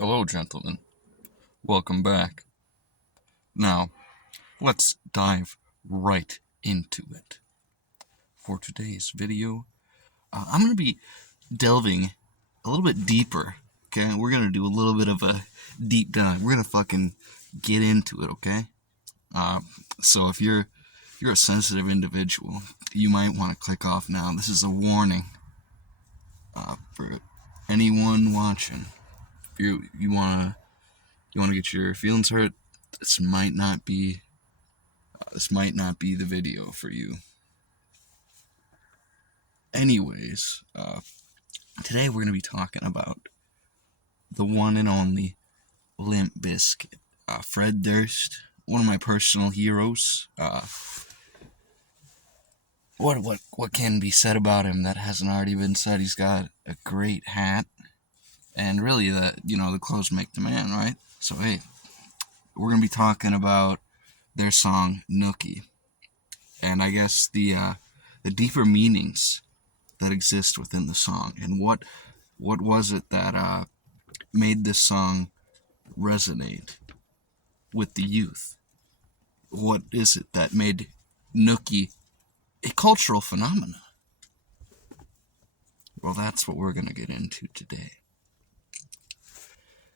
Hello, gentlemen. Welcome back. Now, let's dive right into it. For today's video, I'm going to be delving a little bit deeper, okay? We're going to do a little bit of a deep dive. We're going to fucking get into it, okay? So if you're a sensitive individual, you might want to click off now. This is a warning for anyone watching. If you want to get your feelings hurt, this might not be the video for you. Anyways, today we're going to be talking about the one and only Limp Bizkit. Fred Durst, one of my personal heroes. What can be said about him that hasn't already been said? He's got a great hat, and really, the clothes make the man, right? So hey, we're going to be talking about their song Nookie, and I guess the deeper meanings that exist within the song, and what was it that made this song resonate with the youth? What is it that made Nookie a cultural phenomenon? Well, that's what we're gonna get into today.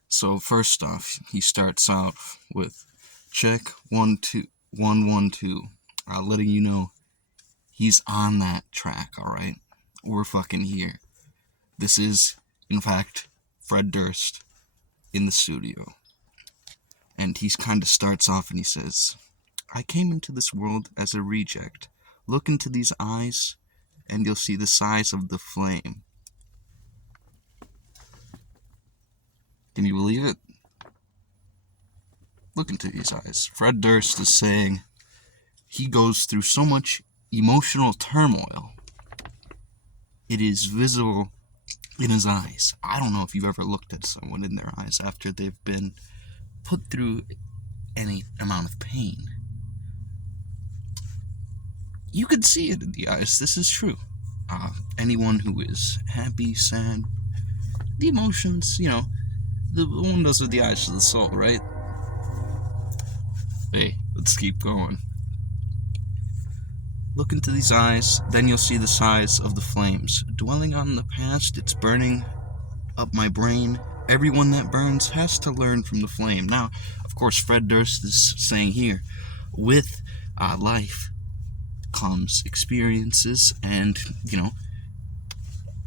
So first off, he starts out with check 1 2 1 1 2, letting you know he's on that track. All right, we're fucking here. This is, in fact, Fred Durst in the studio. And he kind of starts off and he says, I came into this world as a reject. Look into these eyes and you'll see the size of the flame. Can you believe it? Look into these eyes. Fred Durst is saying he goes through so much emotional turmoil. It is visible in his eyes. I don't know if you've ever looked at someone in their eyes after they've been put through any amount of pain. You can see it in the eyes. This is true. Anyone who is happy, sad, the emotions, the windows of the eyes to the soul, right? Hey, let's keep going. Look into these eyes, then you'll see the size of the flames. Dwelling on the past, it's burning up my brain. Everyone that burns has to learn from the flame. Now, of course, Fred Durst is saying here, with life comes experiences, and,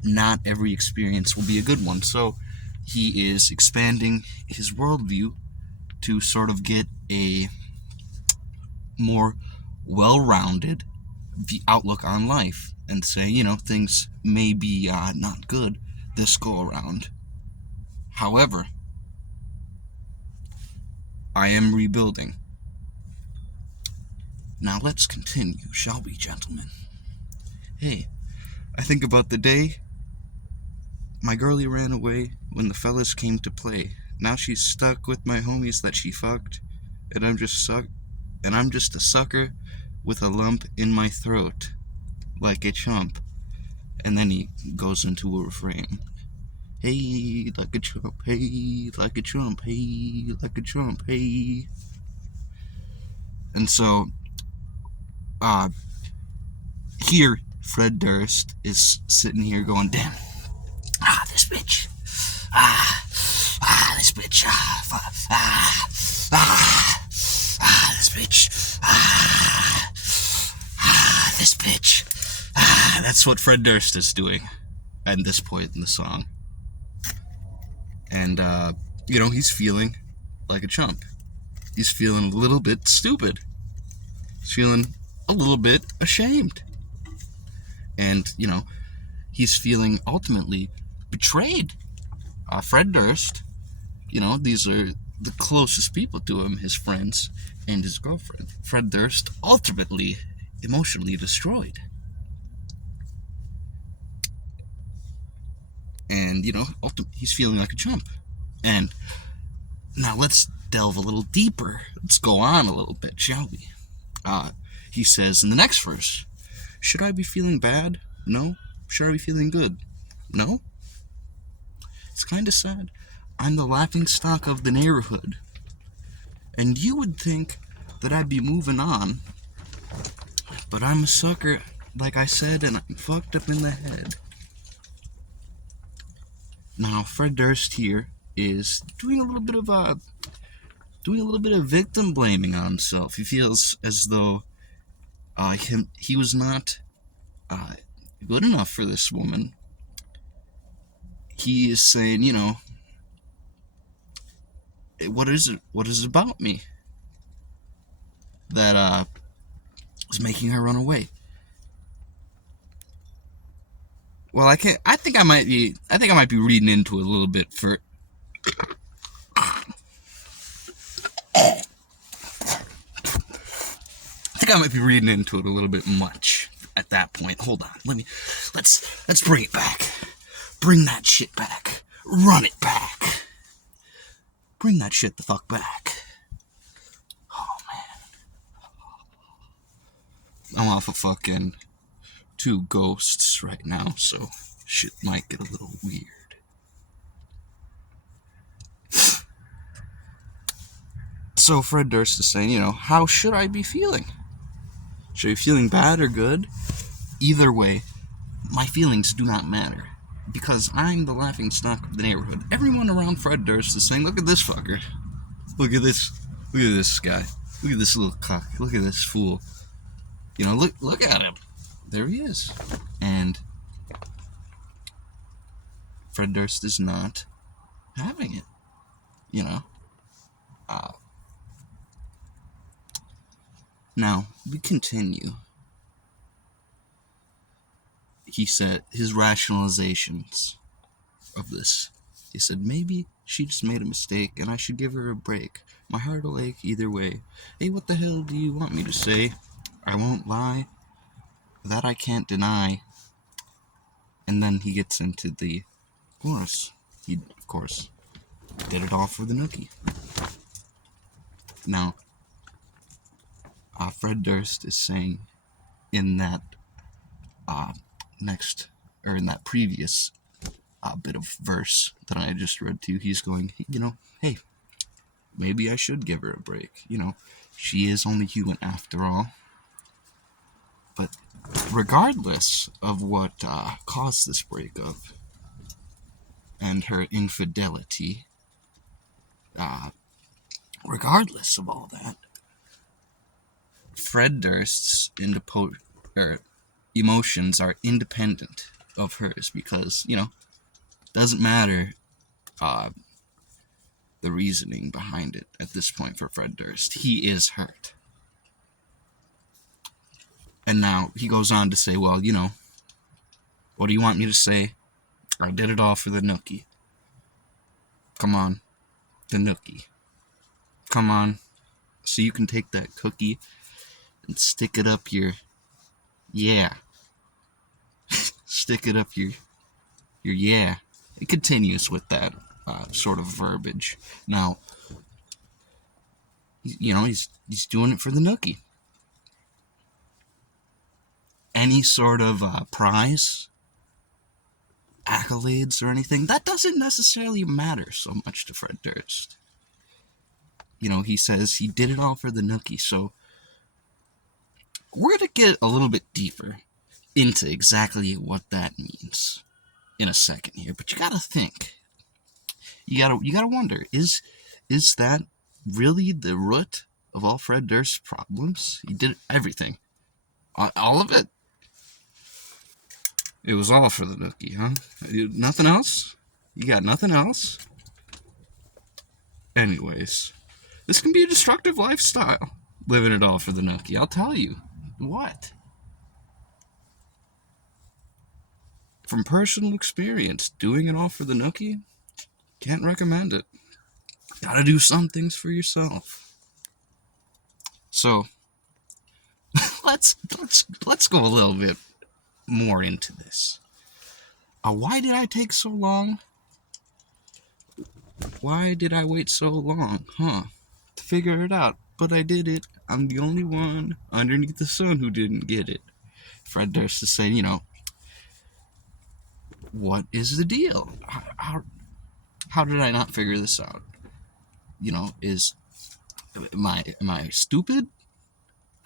not every experience will be a good one. So he is expanding his worldview to sort of get a more well-rounded outlook on life and say, things may be not good this go around. However, I am rebuilding. Now let's continue, shall we, gentlemen? Hey, I think about the day my girlie ran away when the fellas came to play. Now she's stuck with my homies that she fucked, and I'm just a sucker with a lump in my throat, like a chump. And then he goes into a refrain. Hey, like a chump, hey, like a chump, hey, like a chump, hey. And so, here, Fred Durst is sitting here going, damn, this bitch, this bitch, this bitch, this bitch. That's what Fred Durst is doing at this point in the song. And, he's feeling like a chump. He's feeling a little bit stupid. He's feeling a little bit ashamed. And, he's feeling ultimately betrayed. Fred Durst, these are the closest people to him, his friends and his girlfriend. Fred Durst ultimately emotionally destroyed. And, he's feeling like a chump. And now let's delve a little deeper. Let's go on a little bit, shall we? He says in the next verse, should I be feeling bad? No. Should I be feeling good? No. It's kind of sad. I'm the laughingstock of the neighborhood. And you would think that I'd be moving on, but I'm a sucker, like I said, and I'm fucked up in the head. Now, Fred Durst here is doing a little bit of victim blaming on himself. He feels as though he was not good enough for this woman. He is saying, what is it about me that is making her run away? Well, I think I might be reading into it a little bit for. I think I might be reading into it a little bit much at that point. Hold on, let's bring it back. Bring that shit back. Run it back. Bring that shit the fuck back. Oh man, I'm off of fucking 2 ghosts right now, so shit might get a little weird. So Fred Durst is saying, how should I be feeling? Should I be feeling bad or good? Either way, my feelings do not matter, because I'm the laughingstock of the neighborhood. Everyone around Fred Durst is saying, look at this fucker. Look at this guy. Look at this little cock. Look at this fool. Look at him. There he is. And Fred Durst is not having it. Now, we continue. He said his rationalizations of this. He said, maybe she just made a mistake and I should give her a break. My heart'll ache either way. Hey, what the hell do you want me to say? I won't lie. That I can't deny. And then he gets into the chorus. He, of course, did it all for the Nookie. Now, Fred Durst is saying in that in that previous bit of verse that I just read to you, he's going, hey, maybe I should give her a break. She is only human after all. But regardless of what caused this breakup and her infidelity, regardless of all that, Fred Durst's emotions are independent of hers because, doesn't matter the reasoning behind it at this point for Fred Durst. He is hurt. And now he goes on to say, well, what do you want me to say? I did it all for the Nookie. Come on, the Nookie. Come on, so you can take that cookie and stick it up your, stick it up your yeah. It continues with that sort of verbiage. Now, he's doing it for the Nookie. Any sort of prize, accolades, or anything, that doesn't necessarily matter so much to Fred Durst. He says he did it all for the Nookie, so we're going to get a little bit deeper into exactly what that means in a second here, but you gotta think. You gotta wonder, is that really the root of all Fred Durst's problems? He did everything. All of it? It was all for the Nookie, huh? Nothing else? You got nothing else? Anyways, this can be a destructive lifestyle, living it all for the Nookie. I'll tell you. What? From personal experience, doing it all for the Nookie, can't recommend it. Gotta do some things for yourself. So, let's go a little bit more into this. Why did I take so long? Why did I wait so long? To figure it out. But I did it. I'm the only one underneath the sun who didn't get it. Fred Durst is saying, what is the deal? how did I not figure this out? You know, am I stupid?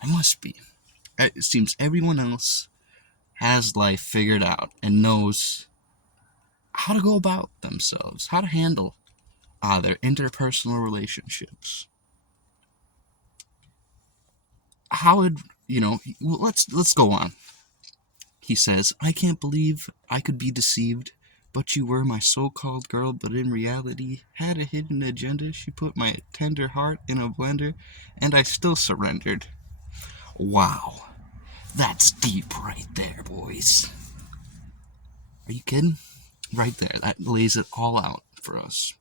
I must be. It seems everyone else has life figured out and knows how to go about themselves, how to handle their interpersonal relationships. How would, well, let's go on. He says, I can't believe I could be deceived, but you were my so-called girl, but in reality had a hidden agenda. She put my tender heart in a blender, and I still surrendered. Wow, that's deep right there, boys. Are you kidding? Right there, that lays it all out for us.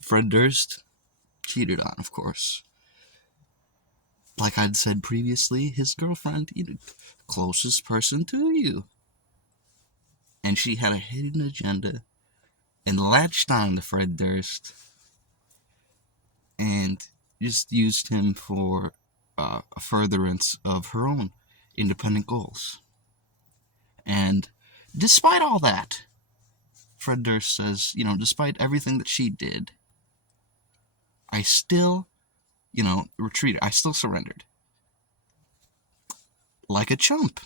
Fred Durst cheated on, of course. Like I'd said previously, his girlfriend, closest person to you. And she had a hidden agenda and latched on to Fred Durst and just used him for a furtherance of her own independent goals. And despite all that, Fred Durst says, despite everything that she did, I still, retreated. I still surrendered. Like a chump.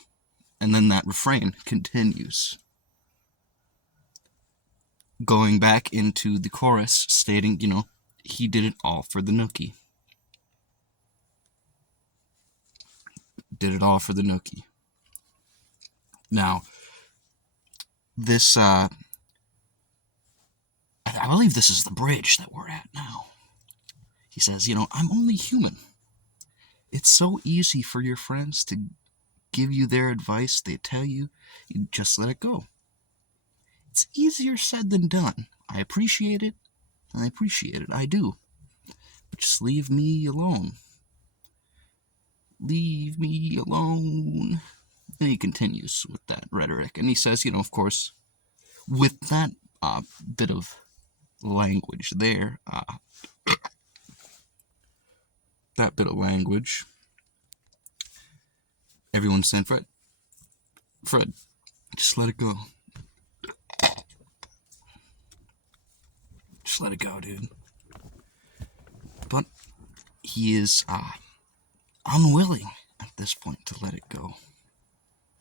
And then that refrain continues, going back into the chorus stating, he did it all for the Nookie. Did it all for the Nookie. Now, this, I believe this is the bridge that we're at now. He says, I'm only human. It's so easy for your friends to give you their advice. They tell you just let it go. It's easier said than done. I appreciate it. I do. But just leave me alone. Leave me alone. And he continues with that rhetoric. And he says, of course, with that bit of language there, everyone's saying, Fred, just let it go. Just let it go, dude. But he is unwilling at this point to let it go.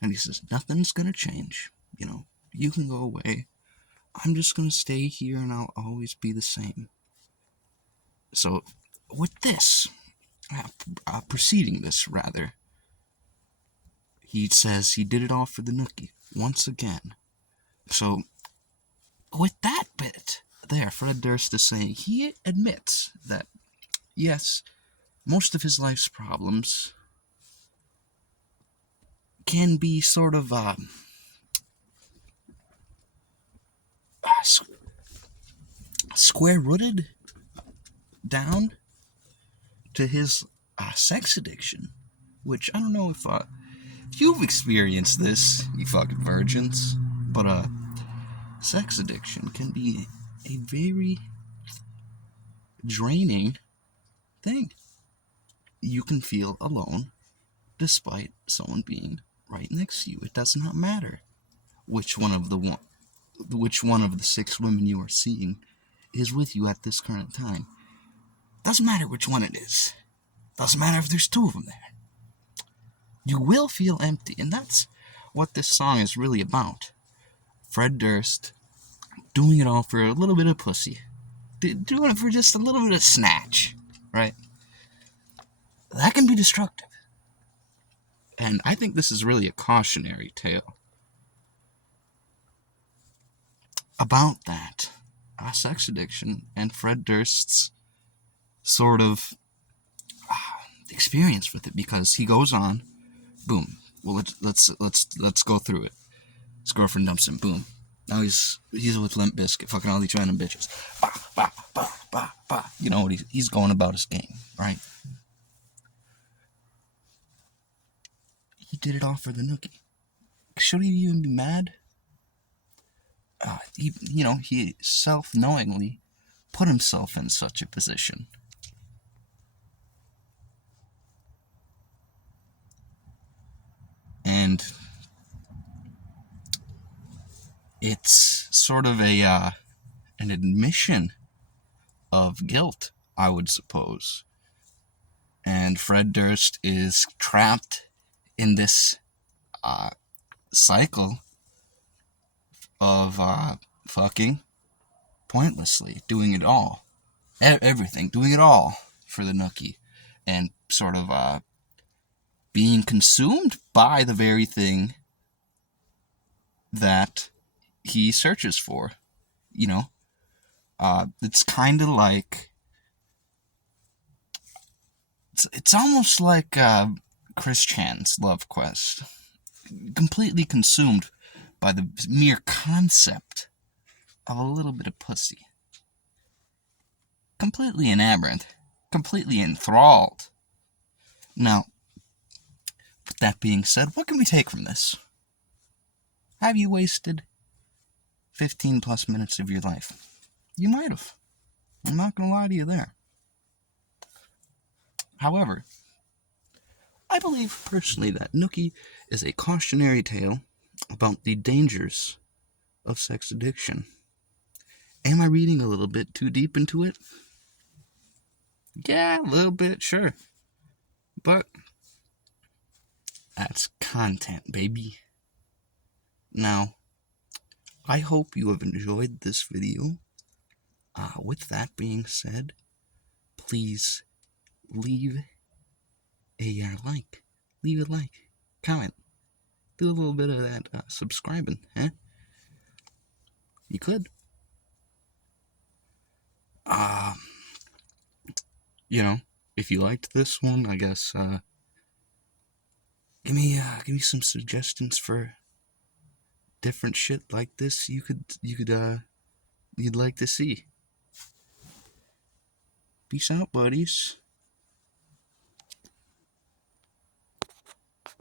And he says, nothing's gonna change. You can go away. I'm just gonna stay here and I'll always be the same. So, with this, preceding this, rather, he says he did it all for the Nookie, once again. So, with that bit there, Fred Durst is saying he admits that, yes, most of his life's problems can be sort of square-rooted down to his sex addiction, which I don't know if you've experienced this, you fucking virgins, but sex addiction can be a very draining thing. You can feel alone despite someone being right next to you. It does not matter which one of the 6 women you are seeing is with you at this current time. Doesn't matter which one it is. Doesn't matter if there's 2 of them there. You will feel empty, and that's what this song is really about. Fred Durst doing it all for a little bit of pussy. Doing it for just a little bit of snatch, right? That can be destructive. And I think this is really a cautionary tale about that. Sex addiction and Fred Durst's sort of experience with it, because he goes on, boom. Well, let's go through it. His girlfriend dumps him, boom. Now he's with Limp Bizkit, fucking all these random bitches. Bah, bah, bah, bah, bah. You know what? He's going about his game, right? He did it all for the Nookie. Should he even be mad? He self-knowingly put himself in such a position. And it's sort of a an admission of guilt, I would suppose. And Fred Durst is trapped in this cycle of fucking pointlessly, doing it all. Everything, doing it all for the Nookie. And sort of being consumed by the very thing that he searches for. You know, it's kind of like, it's almost like Chris Chan's Love Quest. Completely consumed by the mere concept of a little bit of pussy. Completely enamored. Completely enthralled. Now, with that being said, what can we take from this? Have you wasted 15 plus minutes of your life? You might have. I'm not going to lie to you there. However, I believe personally that Nookie is a cautionary tale about the dangers of sex addiction. Am I reading a little bit too deep into it? Yeah, a little bit, sure. But that's content, baby. Now, I hope you have enjoyed this video. With that being said, please leave a like. Leave a like. Comment. Do a little bit of that subscribing, huh? You could. You know, if you liked this one, I guess, give me some suggestions for different shit like this you'd like to see. Peace out, buddies.